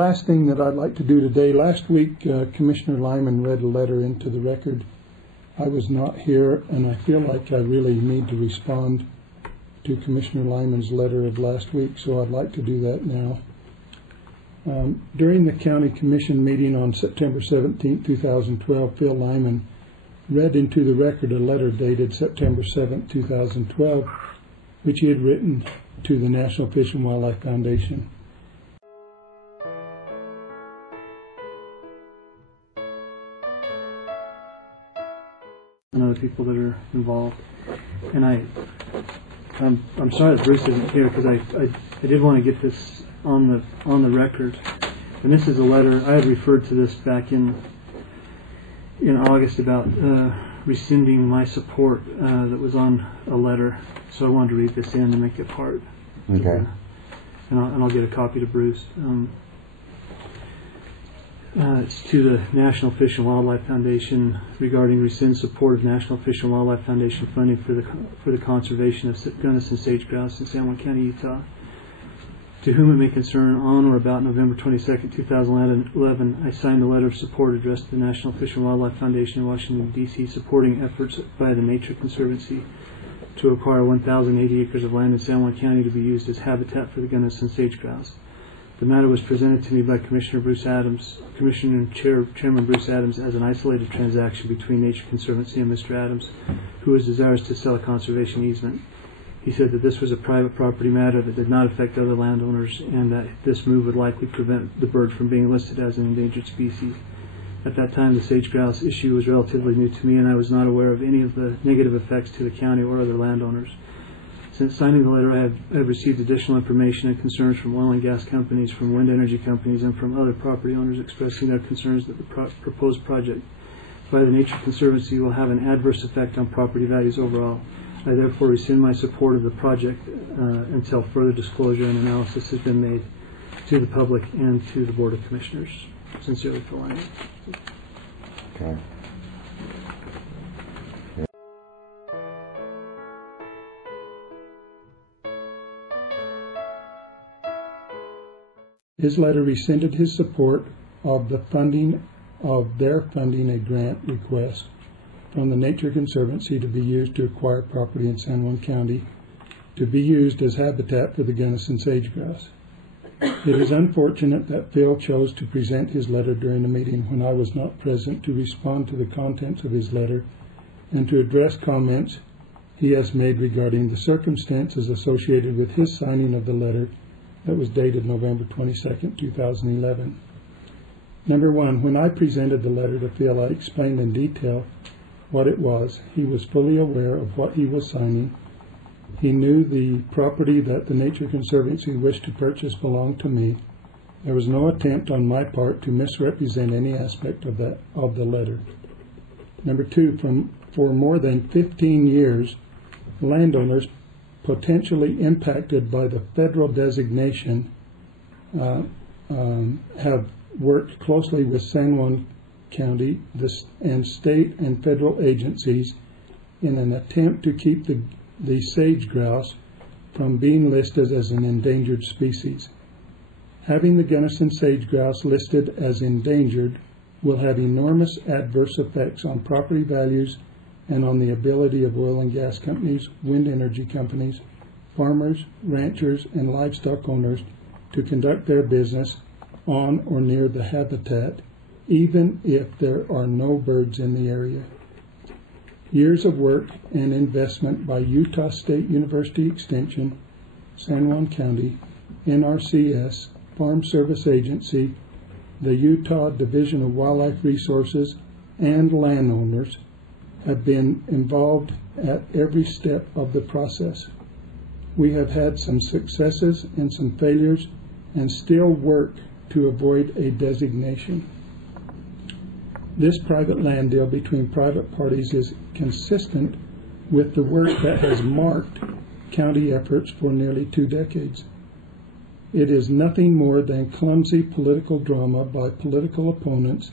Last thing that I'd like to do today, last week Commissioner Lyman read a letter into the record. I was not here, and I feel like I really need to respond to Commissioner Lyman's letter of last week, so I'd like to do that now. During the County Commission meeting on September 17, 2012, Phil Lyman read into the record a letter dated September 7, 2012, which he had written to the National Fish and Wildlife Foundation. And other people that are involved. And I'm sorry that Bruce isn't here, because I did want to get this on the record. And this is a letter I had referred to this back in August about rescinding my support that was on a letter. So I wanted to read this in and make it part. Okay. And I'll get a copy to Bruce. It's to the National Fish and Wildlife Foundation regarding rescind support of National Fish and Wildlife Foundation funding for the conservation of Gunnison Sage Grouse in San Juan County, Utah. To whom it may concern, on or about November 22, 2011, I signed a letter of support addressed to the National Fish and Wildlife Foundation in Washington, D.C., supporting efforts by the Nature Conservancy to acquire 1,080 acres of land in San Juan County to be used as habitat for the Gunnison Sage Grouse. The matter was presented to me by Commissioner and Chairman Bruce Adams as an isolated transaction between Nature Conservancy and Mr. Adams, who was desirous to sell a conservation easement. He said that this was a private property matter that did not affect other landowners, and that this move would likely prevent the bird from being listed as an endangered species. At that time, the sage grouse issue was relatively new to me, and I was not aware of any of the negative effects to the county or other landowners. Since signing the letter, I have received additional information and concerns from oil and gas companies, from wind energy companies, and from other property owners expressing their concerns that the proposed project by the Nature Conservancy will have an adverse effect on property values overall. I therefore rescind my support of the project until further disclosure and analysis has been made to the public and to the Board of Commissioners. Sincerely, Phil Lyman. Okay. His letter rescinded his support of their funding a grant request from the Nature Conservancy to be used to acquire property in San Juan County to be used as habitat for the Gunnison Sage Grouse. It is unfortunate that Phil chose to present his letter during a meeting when I was not present to respond to the contents of his letter and to address comments he has made regarding the circumstances associated with his signing of the letter that was dated November 22, 2011. Number one, when I presented the letter to Phil, I explained in detail what it was. He was fully aware of what he was signing. He knew the property that the Nature Conservancy wished to purchase belonged to me. There was no attempt on my part to misrepresent any aspect of the letter. Number two, for more than 15 years, landowners potentially impacted by the federal designation have worked closely with San Juan County and state and federal agencies in an attempt to keep the sage grouse from being listed as an endangered species. Having the Gunnison sage grouse listed as endangered will have enormous adverse effects on property values and on the ability of oil and gas companies, wind energy companies, farmers, ranchers, and livestock owners to conduct their business on or near the habitat, even if there are no birds in the area. Years of work and investment by Utah State University Extension, San Juan County, NRCS, Farm Service Agency, the Utah Division of Wildlife Resources, and landowners have been involved at every step of the process. We have had some successes and some failures and still work to avoid a designation. This private land deal between private parties is consistent with the work that has marked county efforts for nearly 2 decades. It is nothing more than clumsy political drama by political opponents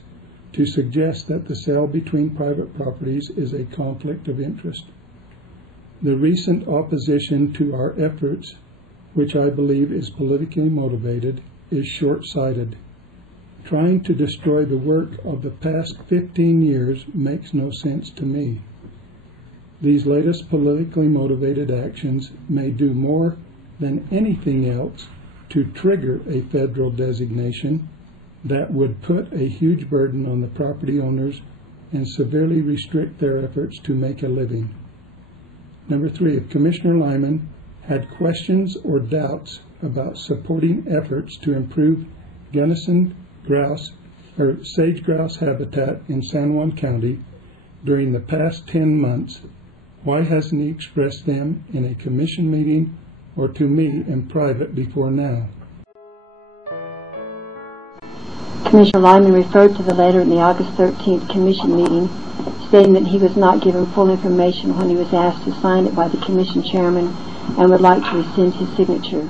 to suggest that the sale between private properties is a conflict of interest. The recent opposition to our efforts, which I believe is politically motivated, is short-sighted Trying to destroy the work of the past 15 years makes no sense to me. These latest politically motivated actions may do more than anything else to trigger a federal designation that would put a huge burden on the property owners and severely restrict their efforts to make a living. Number 3, if Commissioner Lyman had questions or doubts about supporting efforts to improve Gunnison grouse or sage grouse habitat in San Juan County during the past 10 months, why hasn't he expressed them in a commission meeting or to me in private before now? Commissioner Lyman referred to the letter in the August 13th commission meeting, stating that he was not given full information when he was asked to sign it by the commission chairman and would like to rescind his signature.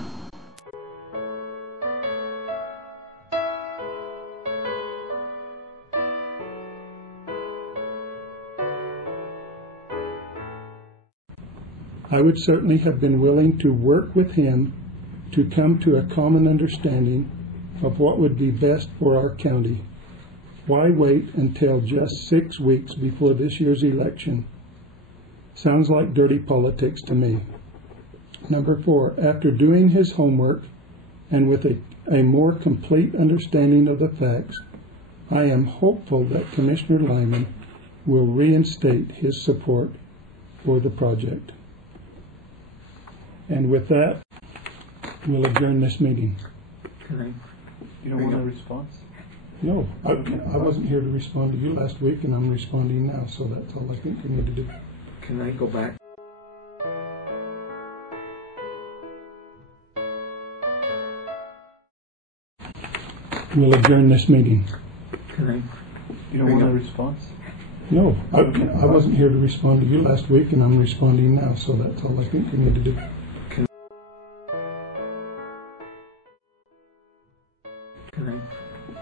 I would certainly have been willing to work with him to come to a common understanding of what would be best for our county. Why wait until just 6 weeks before this year's election? Sounds like dirty politics to me. Number 4, after doing his homework and with a more complete understanding of the facts, I am hopeful that Commissioner Lyman will reinstate his support for the project. And with that, we'll adjourn this meeting. You don't want a response? No, I wasn't here to respond to you last week, and I'm responding now, so that's all I think we need to do. Can I go back? We'll adjourn this meeting. You don't want a response? No, I wasn't here to respond to you last week, and I'm responding now, so that's all I think we need to do.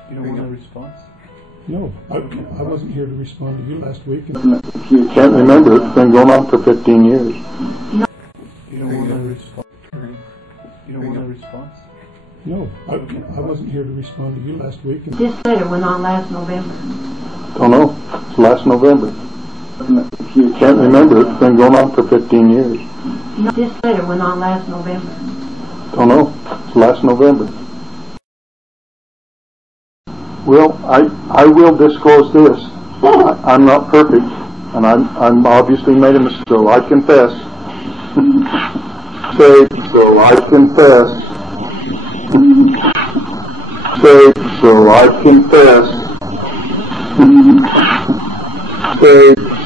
You don't want a response? No, I wasn't here to respond to you last week. If you can't remember, it's been going on for 15 years. You don't want a response? You don't want a response? No, I wasn't here to respond to you last week. This letter went on last November. Don't know. It's last November. If you can't remember, it's been going on for 15 years. This letter went on last November. Don't know. It's last November. Well, I will disclose this. I'm not perfect, and I'm obviously made a mistake, so I confess. So I confess. So I confess.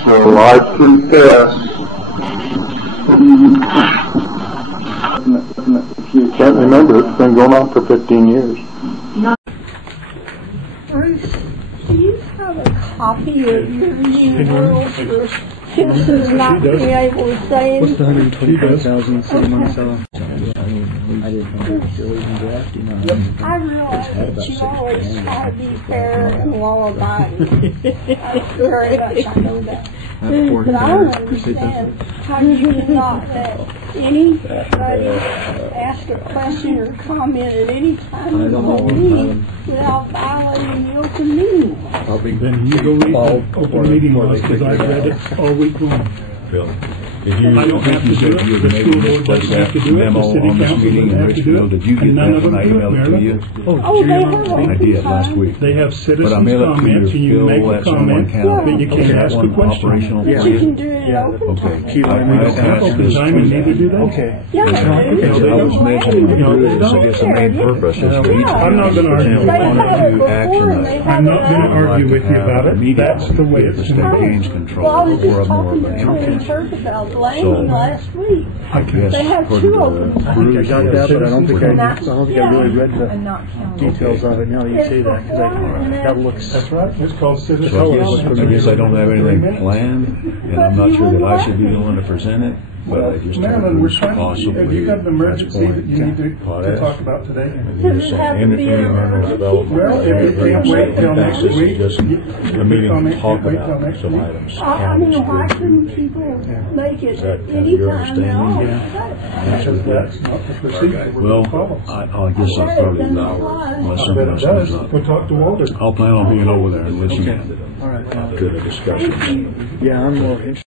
So I confess. If you can't remember, it's been going on for 15 years. Bruce, do you have a copy of your new rules for citizens not being able to say What's the anything? 125,000 sitting on the sale? I didn't know if you're even drafting on it. I realize that you always try to be fair and law-abiding. Very much, I know that. But I don't understand how you cannot let anybody ask a question or comment at any time in the meeting without violating the open meeting law. Then you go read the open meeting laws, because I've read it all week long. Bill, if you I don't have to do it, the school board doesn't have to do it, the city council doesn't have to do it, did you get and none that of them when I do it, emailed it to you? Oh, they have I did last week. They have But I citizens mail it to comments, and you Bill make a at San Juan comment, County. but you can't ask a question. Operational. But you can do it in open Okay. time. I don't have Open this. time, and neither do they. Okay. Yeah, they do. Because I was mentioning You know, this, I guess the main purpose is for each I'm not going to argue. They have it before and they have I'm not it going to after. argue with you about it. That's the way it's the going to state be. gains control Well, I was over just more talking of to an Tony outfit. Church about Laney last week. I guess They have according two to open the times. rules, I got that, but I don't think I really read the And not county. details of it now that you say that, because that looks... That's right. It's called citizen So I guess I don't have anything planned, and I'm not sure that I should be the one to present it. but I just Marilyn, we're trying to, possibly have you got an emergency that you need to potash. talk about today? Does it have to be an emergency? Well, if it can't wait till next week, Just the meeting to talk wait till about next some week. items. I mean, why couldn't people make it that kind of your anytime at all? Because that's not the procedure we're Well, going to follow. I guess I'll probably not, unless I bet something it else does. comes up. Go talk to Walter. I'll plan on being over there and listening All right. to the discussions. Yeah, I'm more interested.